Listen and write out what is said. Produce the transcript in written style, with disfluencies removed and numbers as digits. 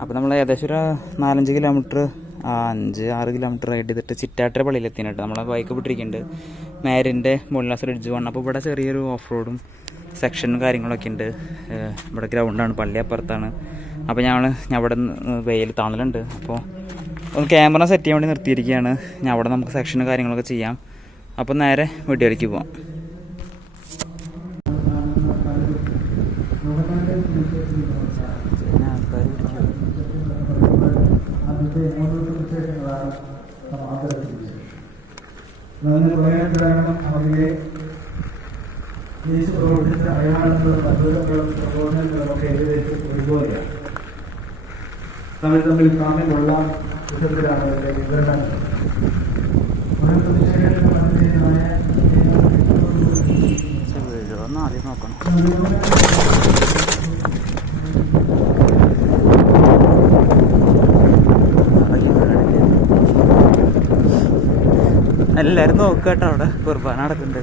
അപ്പോൾ നമ്മൾ ഏകദേശം ഒരു 4-5 കിലോമീറ്റർ 5-6 കിലോമീറ്റർ റൈഡ് ചെയ്തിട്ട് ചിറ്റാറ്റര പള്ളിയിലെത്തിയിട്ട് നമ്മളെ ബൈക്ക് വിട്ടിരിക്കുന്നുണ്ട്. മേരിൻ്റെ മുല്ലാസ് റിഡ്ജ് വൺ. അപ്പോൾ ഇവിടെ ചെറിയൊരു ഓഫ് റോഡും സെക്ഷനും കാര്യങ്ങളൊക്കെ ഉണ്ട്. ഇവിടെ ഗ്രൗണ്ടാണ്, പള്ളി അപ്പുറത്താണ്. അപ്പോൾ ഞാൻ അവിടെ വെയിൽ തണലുണ്ട്. അപ്പോൾ ഒന്ന് ക്യാമറ സെറ്റ് ചെയ്യാൻ വേണ്ടി നിർത്തിയിരിക്കുകയാണ്. ഞാൻ അവിടെ നമുക്ക് സെക്ഷനും കാര്യങ്ങളൊക്കെ ചെയ്യാം. അപ്പോൾ നേരെ വീഡിയോയിലേക്ക് പോവാം. പ്രവർത്തിച്ച അയാളുകളും പ്രബോധനങ്ങളൊക്കെ ഏകദേശം ഒരുപോലെയാണ്. തമ്മിൽ സാമ്യമുള്ള വിധത്തിലാണ് അവരുടെ വിവരണം. ആദ്യം നോക്കണം. എല്ലാവരും നോക്കട്ടോ, അവിടെ കുർബാന നടക്കുന്നുണ്ട്.